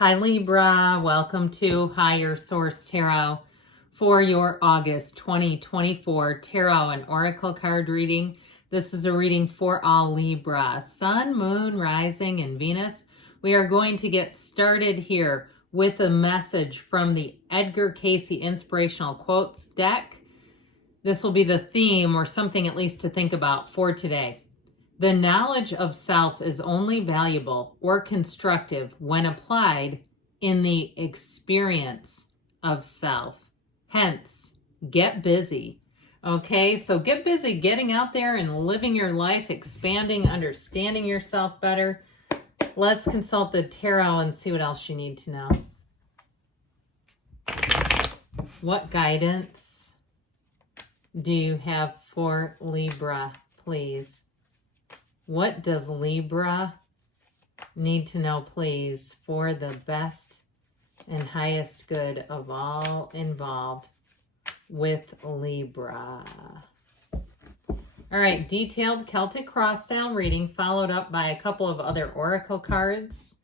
Hi Libra, welcome to Higher Source Tarot for your August 2024 Tarot and Oracle card reading. This is a reading for all Libra, Sun, Moon, Rising, and Venus. We are going to get started here with a message from the Edgar Cayce Inspirational Quotes deck. This will be the theme or something at least to think about for today. The knowledge of self is only valuable or constructive when applied in the experience of self. Hence, get busy. Okay, so get busy getting out there and living your life, expanding, understanding yourself better. Let's consult the tarot and see what else you need to know. What guidance do you have for Libra, please? What does Libra need to know, please, for the best and highest good of all involved with Libra? All right, detailed Celtic cross-style reading followed up by a couple of other oracle cards.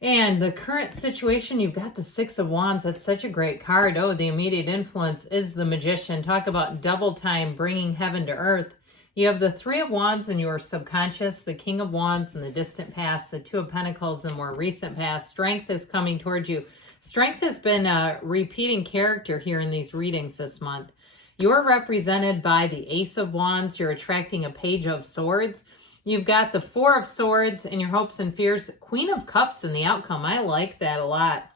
And the current situation, you've got the Six of Wands. That's such a great card. Oh, the immediate influence is the Magician. Talk about double time, bringing heaven to earth. You have the Three of Wands in your subconscious, the King of Wands in the distant past, the Two of Pentacles in the more recent past. Strength is coming towards you. Strength has been a repeating character here in these readings this month. You're represented by the Ace of Wands. You're attracting a Page of Swords. You've got the Four of Swords in your hopes and fears. Queen of Cups in the outcome. I like that a lot.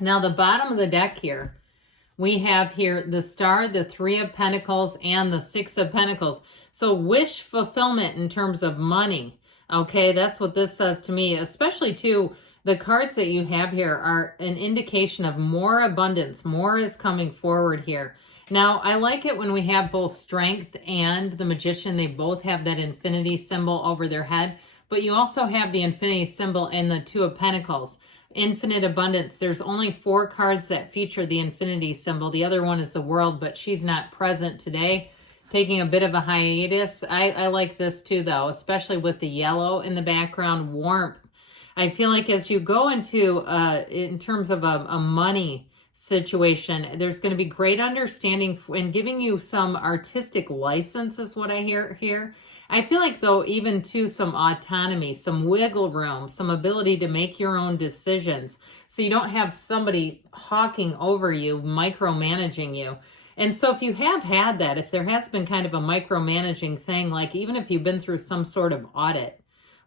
Now, the bottom of the deck here, we have here the Star, the Three of Pentacles, and the Six of Pentacles. So wish fulfillment in terms of money. Okay, that's what this says to me. Especially, too, the cards that you have here are an indication of more abundance. More is coming forward here. Now, I like it when we have both Strength and the Magician. They both have that infinity symbol over their head. But you also have the infinity symbol in the Two of Pentacles. Infinite abundance. There's only 4 cards that feature the infinity symbol. The other one is the World, but she's not present today, taking a bit of a hiatus. I like this too, though, especially with the yellow in the background. Warmth. I feel like as you go into, in terms of a money situation, there's going to be great understanding and giving you some artistic license is what I hear here. I feel like, though, even to some autonomy, some wiggle room, some ability to make your own decisions. So you don't have somebody hawking over you, micromanaging you. And so if you have had that, if there has been kind of a micromanaging thing, like even if you've been through some sort of audit,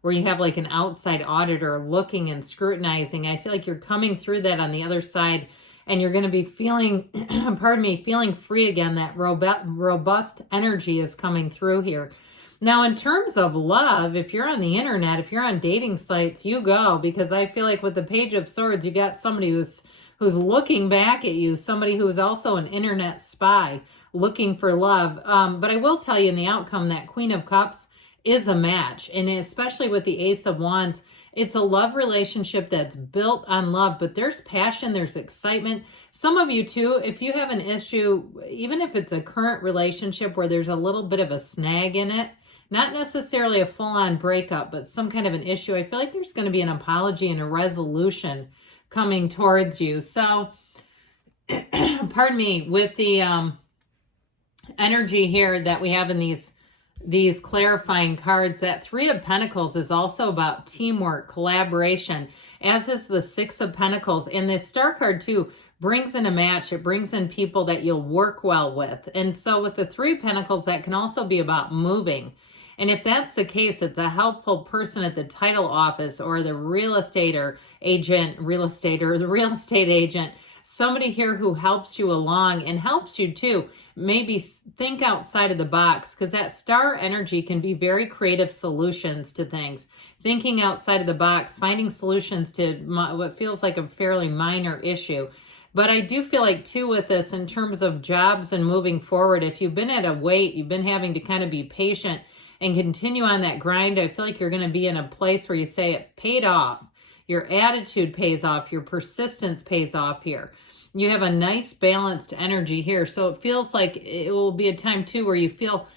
where you have like an outside auditor looking and scrutinizing, I feel like you're coming through that on the other side. And you're going to be feeling, feeling free again. That robust energy is coming through here. Now, in terms of love, if you're on the internet, if you're on dating sites, you go. Because I feel like with the Page of Swords, you got somebody who's looking back at you. Somebody who is also an internet spy looking for love. But I will tell you in the outcome that Queen of Cups is a match. And especially with the Ace of Wands, it's a love relationship that's built on love, but there's passion, there's excitement. Some of you too, if you have an issue, even if it's a current relationship where there's a little bit of a snag in it, not necessarily a full-on breakup, but some kind of an issue, I feel like there's going to be an apology and a resolution coming towards you. So, pardon me, with the energy here that we have in these clarifying cards, that Three of Pentacles is also about teamwork, collaboration, as is the Six of Pentacles. And this Star card too brings in a match. It brings in people that you'll work well with. And so with the Three of Pentacles, that can also be about moving. And if that's the case, it's a helpful person at the title office or the real estate agent, somebody here who helps you along and helps you to maybe think outside of the box, because that Star energy can be very creative solutions to things. Thinking outside of the box, finding solutions to what feels like a fairly minor issue. But I do feel like too with this in terms of jobs and moving forward, if you've been at a wait, you've been having to kind of be patient and continue on that grind, I feel like you're going to be in a place where you say it paid off. Your attitude pays off. Your persistence pays off here. You have a nice balanced energy here. So it feels like it will be a time too where you feel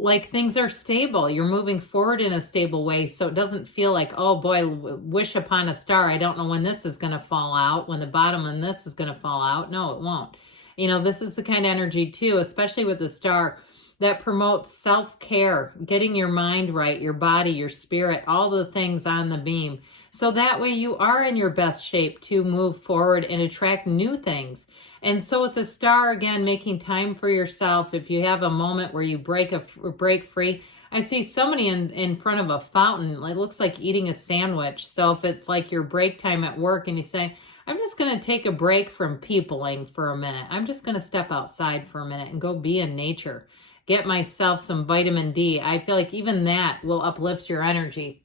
like things are stable. You're moving forward in a stable way. So it doesn't feel like, oh boy, wish upon a star. I don't know when this is going to fall out, when the bottom on this is going to fall out. No, it won't. You know, this is the kind of energy too, especially with the star, that promotes self-care, getting your mind right, your body, your spirit, all the things on the beam. So that way you are in your best shape to move forward and attract new things. And so with the star, again, making time for yourself. If you have a moment where you break free, I see somebody in front of a fountain. It looks like eating a sandwich. So if it's like your break time at work and you say, I'm just going to take a break from peopling for a minute. I'm just going to step outside for a minute and go be in nature. Get myself some vitamin D. I feel like even that will uplift your energy.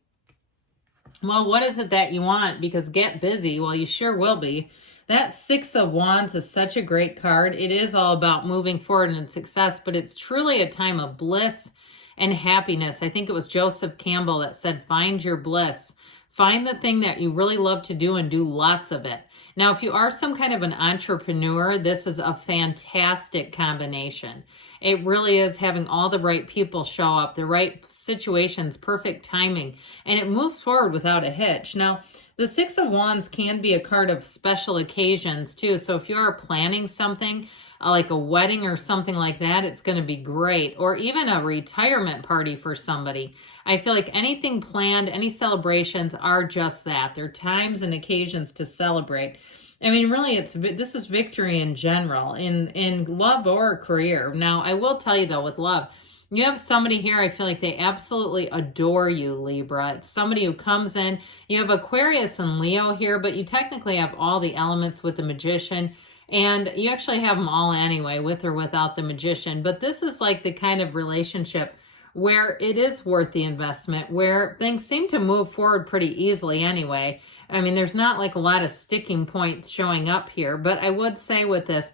Well, what is it that you want? Because get busy. Well, you sure will be. That Six of Wands is such a great card. It is all about moving forward and success, but it's truly a time of bliss and happiness. I think it was Joseph Campbell that said, find your bliss. Find the thing that you really love to do and do lots of it. Now, if you are some kind of an entrepreneur, this is a fantastic combination. It really is having all the right people show up, the right situations, perfect timing, and it moves forward without a hitch. Now, the Six of Wands can be a card of special occasions too. So if you are planning something like a wedding or something like that, it's going to be great. Or even a retirement party for somebody. I feel like anything planned, any celebrations are just that. They're times and occasions to celebrate. I mean, really, this is victory in general, in love or career. Now, I will tell you though, with love, you have somebody here, I feel like they absolutely adore you, Libra. It's somebody who comes in. You have Aquarius and Leo here, but you technically have all the elements with the Magician. And you actually have them all anyway, with or without the Magician. But this is like the kind of relationship where it is worth the investment, where things seem to move forward pretty easily anyway. I mean, there's not like a lot of sticking points showing up here. But I would say with this,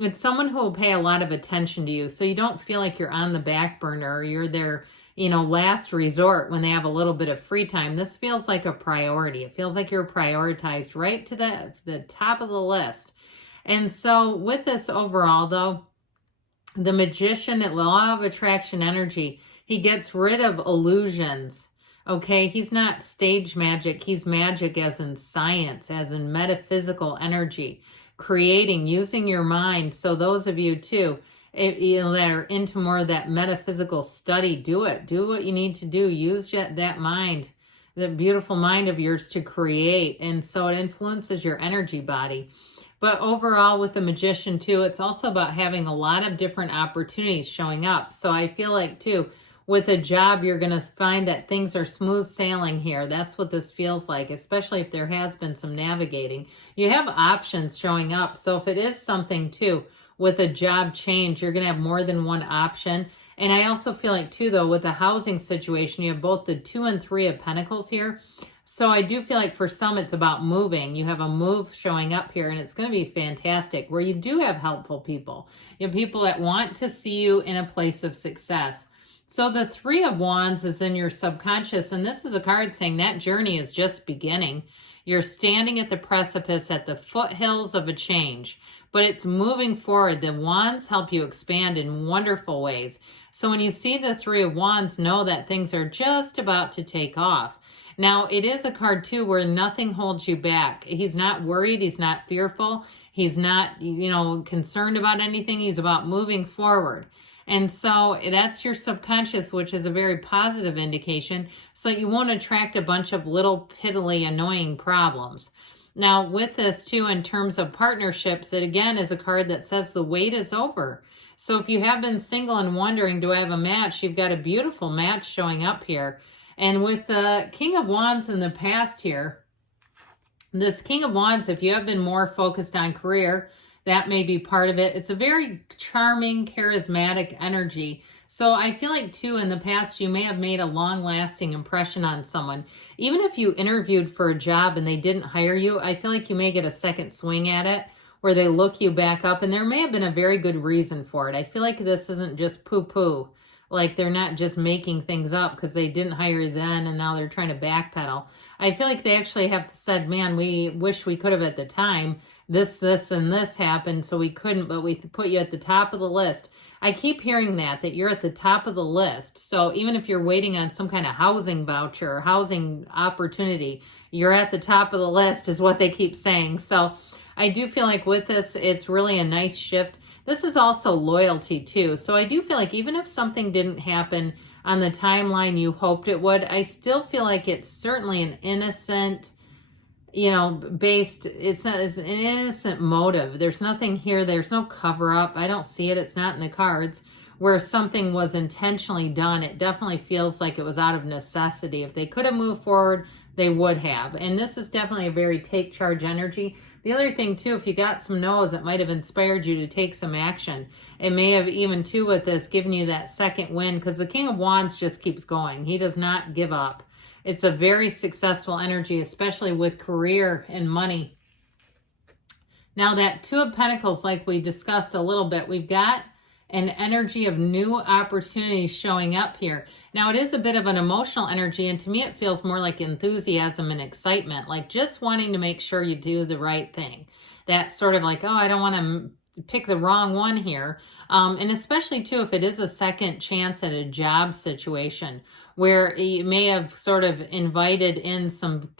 it's someone who will pay a lot of attention to you. So you don't feel like you're on the back burner or you're their, last resort when they have a little bit of free time. This feels like a priority. It feels like you're prioritized right to the top of the list. And so with this overall, though, the Magician, at law of attraction energy, he gets rid of illusions. Okay, he's not stage magic. He's magic as in science, as in metaphysical energy. Creating, using your mind. So those of you too, that are into more of that metaphysical study, do it. Do what you need to do. Use that mind, that beautiful mind of yours to create. And so it influences your energy body. But overall with the Magician too, it's also about having a lot of different opportunities showing up. So I feel like too, with a job, you're going to find that things are smooth sailing here. That's what this feels like, especially if there has been some navigating. You have options showing up. So if it is something too, with a job change, you're going to have more than one option. And I also feel like too, though, with the housing situation, you have both the 2 and 3 of Pentacles here. So I do feel like for some, it's about moving. You have a move showing up here, and it's going to be fantastic, where you do have helpful people. You have people that want to see you in a place of success. So the 3 of Wands is in your subconscious, and this is a card saying that journey is just beginning. You're standing at the precipice, at the foothills of a change, but it's moving forward. The Wands help you expand in wonderful ways. So when you see the 3 of Wands, know that things are just about to take off. Now, it is a card, too, where nothing holds you back. He's not worried. He's not fearful. He's not, concerned about anything. He's about moving forward. And so that's your subconscious, which is a very positive indication. So you won't attract a bunch of little piddly annoying problems. Now with this too, in terms of partnerships, it again is a card that says the wait is over. So if you have been single and wondering, do I have a match? You've got a beautiful match showing up here. And with the King of Wands in the past here, this King of Wands, if you have been more focused on career, that may be part of it. It's a very charming, charismatic energy. So I feel like, too, in the past, you may have made a long-lasting impression on someone. Even if you interviewed for a job and they didn't hire you, I feel like you may get a second swing at it where they look you back up, and there may have been a very good reason for it. I feel like this isn't just poo-poo. Like they're not just making things up because they didn't hire you then and now they're trying to backpedal. I feel like they actually have said, man, we wish we could have at the time. This, and this happened, so we couldn't, but we put you at the top of the list. I keep hearing that you're at the top of the list. So even if you're waiting on some kind of housing voucher or housing opportunity, you're at the top of the list is what they keep saying. So I do feel like with this, it's really a nice shift. This is also loyalty too. So I do feel like even if something didn't happen on the timeline you hoped it would, I still feel like it's certainly an innocent, based, it's an innocent motive. There's nothing here. There's no cover up. I don't see it. It's not in the cards where something was intentionally done. It definitely feels like it was out of necessity. If they could have moved forward, they would have. And this is definitely a very take charge energy. The other thing too, if you got some no's, it might have inspired you to take some action. It may have even too with this given you that second win, because the King of Wands just keeps going. He does not give up. It's a very successful energy, especially with career and money. Now that Two of Pentacles, like we discussed a little bit, we've got an energy of new opportunities showing up here. Now it is a bit of an emotional energy, and to me it feels more like enthusiasm and excitement, like just wanting to make sure you do the right thing. That sort of like, oh, I don't want to pick the wrong one here. And especially too, if it is a second chance at a job situation where you may have sort of invited in some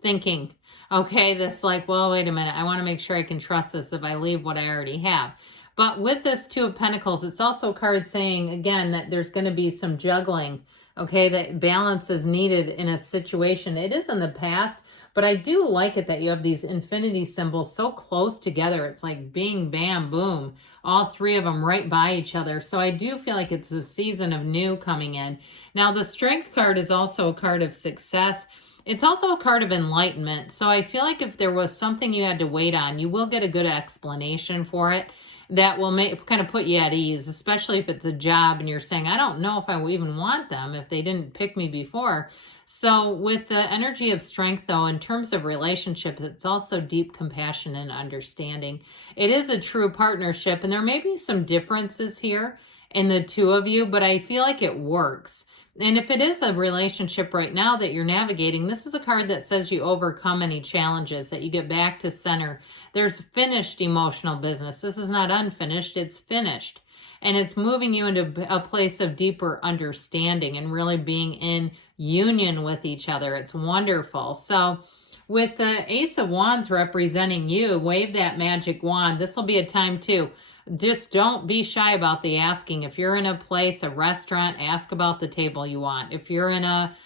thinking, okay, this like, well, wait a minute, I want to make sure I can trust this if I leave what I already have. But with this Two of Pentacles, it's also a card saying, again, that there's going to be some juggling, okay, that balance is needed in a situation. It is in the past, but I do like it that you have these infinity symbols so close together. It's like bing, bam, boom, all three of them right by each other. So I do feel like it's a season of new coming in. Now, the Strength card is also a card of success. It's also a card of enlightenment. So I feel like if there was something you had to wait on, you will get a good explanation for it that will kind of put you at ease, especially if it's a job and you're saying, I don't know if I even want them if they didn't pick me before. So with the energy of strength, though, in terms of relationships, it's also deep compassion and understanding. It is a true partnership, and there may be some differences here in the two of you, but I feel like it works. And if it is a relationship right now that you're navigating, this is a card that says you overcome any challenges, that you get back to center. There's finished emotional business. This is not unfinished, it's finished. And it's moving you into a place of deeper understanding and really being in union with each other. It's wonderful. So with the Ace of Wands representing you, wave that magic wand. This will be a time too. Just don't be shy about the asking. If you're in a place, a restaurant, ask about the table you want. If you're in a,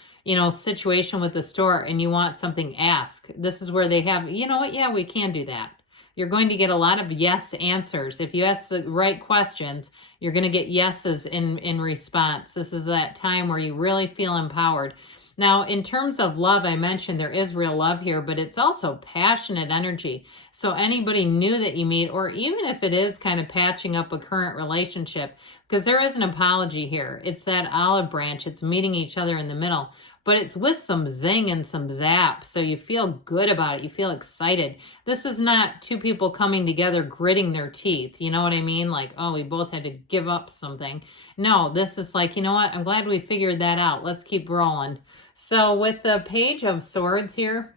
situation with the store and you want something, ask. This is where they have, you know what? Yeah, we can do that. You're going to get a lot of yes answers. If you ask the right questions, you're going to get yeses in response. This is that time where you really feel empowered. Now, in terms of love, I mentioned there is real love here, but it's also passionate energy. So anybody new that you meet, or even if it is kind of patching up a current relationship, because there is an apology here. It's that olive branch. It's meeting each other in the middle, but it's with some zing and some zap. So you feel good about it. You feel excited. This is not two people coming together, gritting their teeth. You know what I mean? Like, oh, we both had to give up something. No, this is like, you know what? I'm glad we figured that out. Let's keep rolling. So with the Page of Swords here,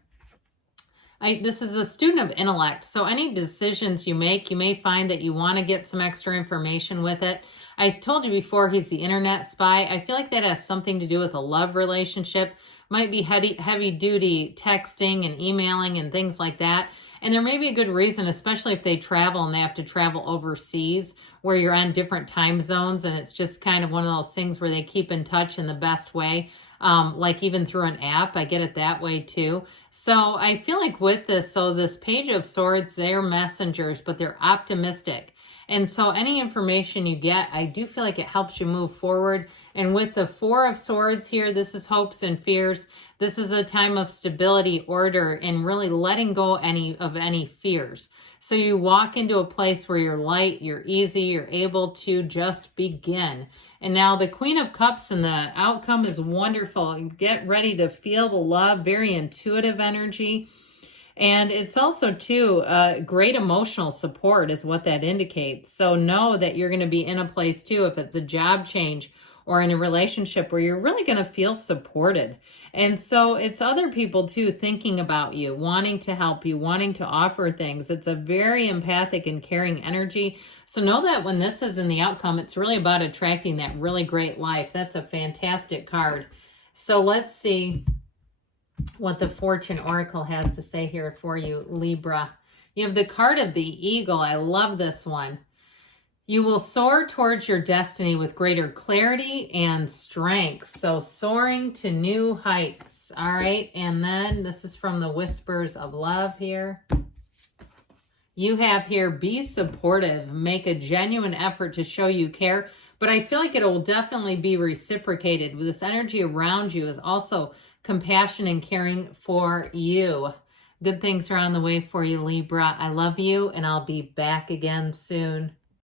this is a student of intellect. So any decisions you make, you may find that you want to get some extra information with it. I told you before, he's the internet spy. I feel like that has something to do with a love relationship. Might be heavy duty texting and emailing and things like that. And there may be a good reason, especially if they travel and they have to travel overseas where you're on different time zones. And it's just kind of one of those things where they keep in touch in the best way. Like even through an app, I get it that way too. So I feel like with this, so this Page of Swords, they're messengers, but they're optimistic. And so any information you get, I do feel like it helps you move forward. And with the Four of Swords here, this is hopes and fears. This is a time of stability, order, and really letting go of any fears. So you walk into a place where you're light, you're easy, you're able to just begin. And now the Queen of Cups, and the outcome is wonderful. Get ready to feel the love, very intuitive energy. And it's also, too, great emotional support is what that indicates. So know that you're going to be in a place, too, if it's a job change or in a relationship where you're really going to feel supported. And so it's other people too thinking about you, wanting to help you, wanting to offer things. It's a very empathic and caring energy. So know that when this is in the outcome, it's really about attracting that really great life. That's a fantastic card. So let's see what the Fortune Oracle has to say here for you, Libra. You have the card of the Eagle. I love this one. You will soar towards your destiny with greater clarity and strength. So soaring to new heights. All right. And then this is from the Whispers of Love here. You have here, be supportive. Make a genuine effort to show you care. But I feel like it will definitely be reciprocated. This energy around you is also compassion and caring for you. Good things are on the way for you, Libra. I love you, and I'll be back again soon.